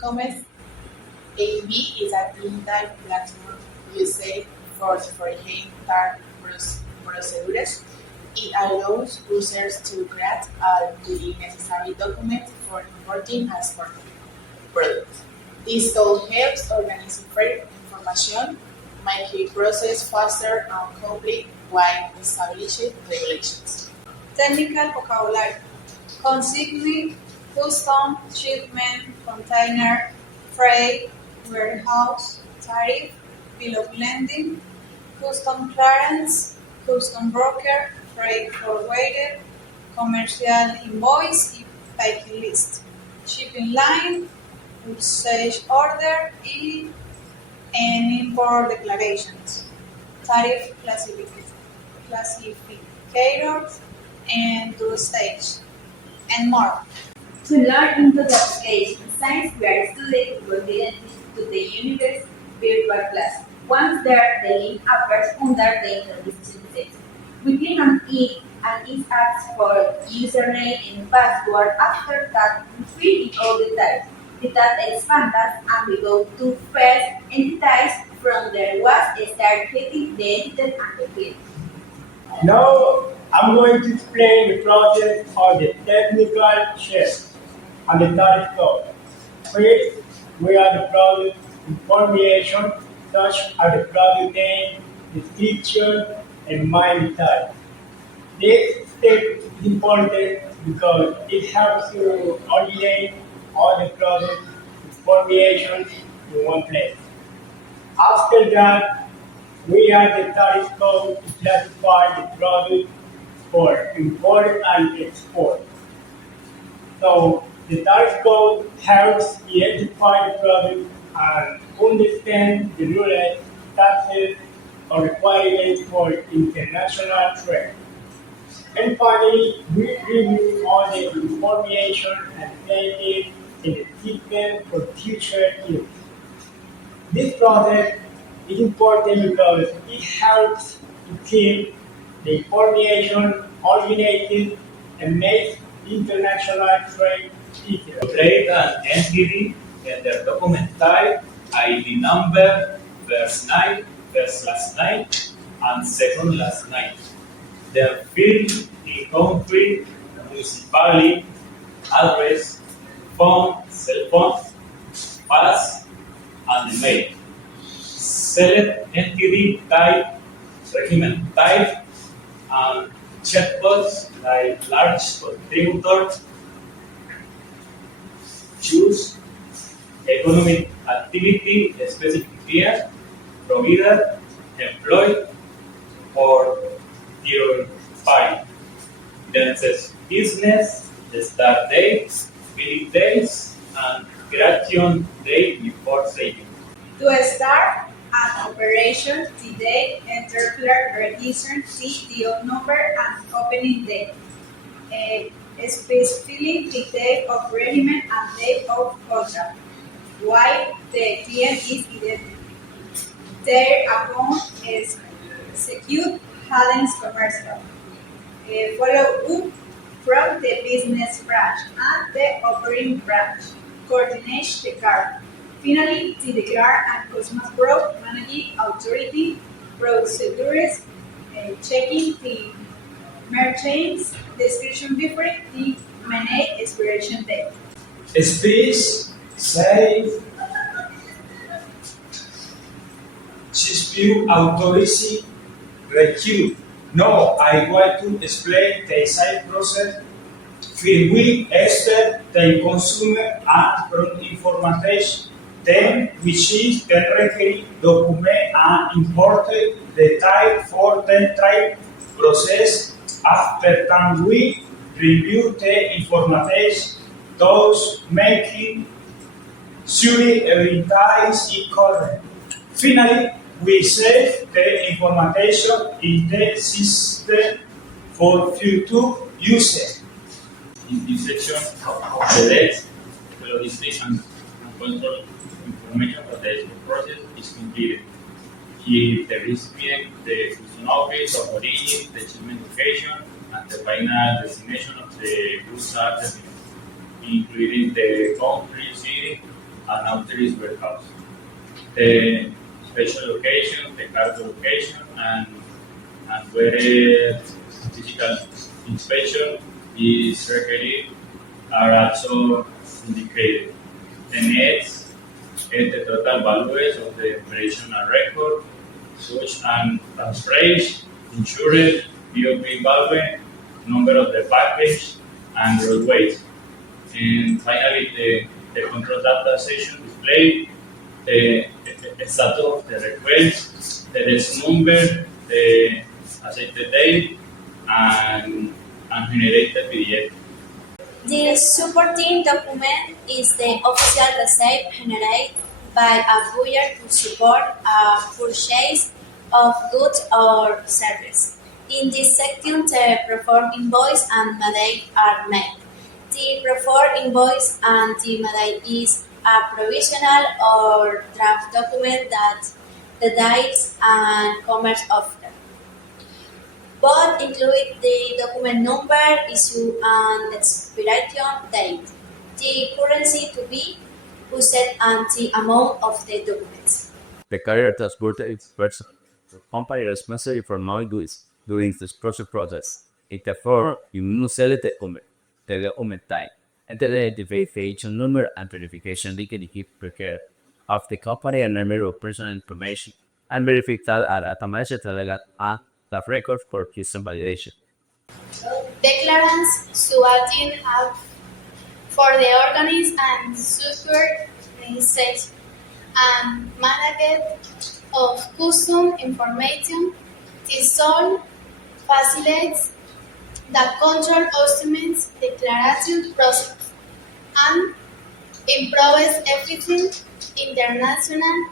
Comments. AB is a digital platform used for enhanced procedures. It allows users to create all the necessary documents for importing and exporting products. This tool helps organize information, make the process faster and complete while establishing regulations. Technical vocabulary: consignment, custom, shipment, container, freight, warehouse, tariff, bill of lading, custom clearance, custom broker, freight forwarder, commercial invoice y packing list, shipping line, purchase order and import declarations, tariff classificators and two stage, and more. To learn into the application science, we are students will be to the universe virtual class. Once there, the link appears under the introduction text. We click on it and it asks for username and password. After that, we fill in all the types. The data expands and we go to first entities. From there, start getting the entities and the field. Now, I'm going to explain the process of the technical check and the tariff code. First, we have the product information, such as the product name, description, and mining type. This step is important because it helps you orientate all the product information in one place. After that, we have the tariff code to classify the product for import and export. So the tariff code helps identify the product and understand the rules, taxes, or requirements for international trade. And finally, we review all the information and save it in the system for future use. This process is important because it helps to keep the information organized and makes international trade easier. Create an entity and their document type, ID number, first name, first last name, and second last name. Then fill the country, municipality, address, phone, cell phone, pass, and email. Select entity type, document type, and checkbox like large contributor. Choose economic activity, specific year, provider, employee, or third party. Then it says business, the start date, billing days, and creation date before saving. To start an operation, the date, enter clerk register, see the odd number and opening date. Specifying the date of agreement and date of contract. While the client is identified, their account is execute Hallen's commercial. Follow up from the business branch and the operating branch. Coordinate the card. Finally, the declare and customs bureau managing authority procedures, checking the merchants, description before the money expiration date. Space, save, dispute authority, recuse. Now I want to explain the same process. When we expect the consumer and from information, then we see the required document and imported the type for the trade process. After that, we review the information, thus making sure everything is correct. Finally, we save the information in the system for future use. In this section of the text, the logistics and control information for the export process is completed. Here, the recipient, the custom office of origin, the shipment location, and the final destination of the goods are defined, including the country, city, an authorized warehouse. The special location, the cargo location, and where physical inspection is required are also indicated. The next is the total values of the operational record, such as tax rate, insurance, BOP value, number of the package, and road weight. And finally, the control data section display the status of the request, the desk number, the accepted date, and generated PDF. The supporting document is the official receipt generated by a buyer to support a purchase of goods or service. In this section, the preferred invoice and mandate are made. The preferred invoice and the mandate is a provisional or draft document that the dates and commerce offer. Both include the document number, issue, and expiration date, the currency to be used, and the amount of the documents. The carrier transporter is person. The company responsible for moving goods during this process. In the form, you must select the document type, enter the identification number and verification link in the prepared of the company and number of personal information, and verify that automatic the record for custom validation. Declarants submitting have for the organism and software registration and management of custom information. This all facilitates the control estimates declaration process and improves efficient international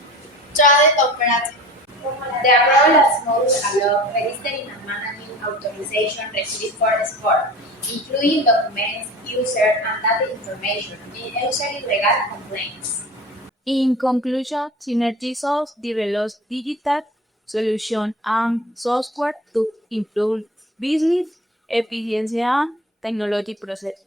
trade operations. The above modes allow registering and managing authorization received for export, including documents, user, and data information, and usually legal complaints. In conclusion, SYNERGYSOFT develops digital solutions and software to improve business efficiency and technology process.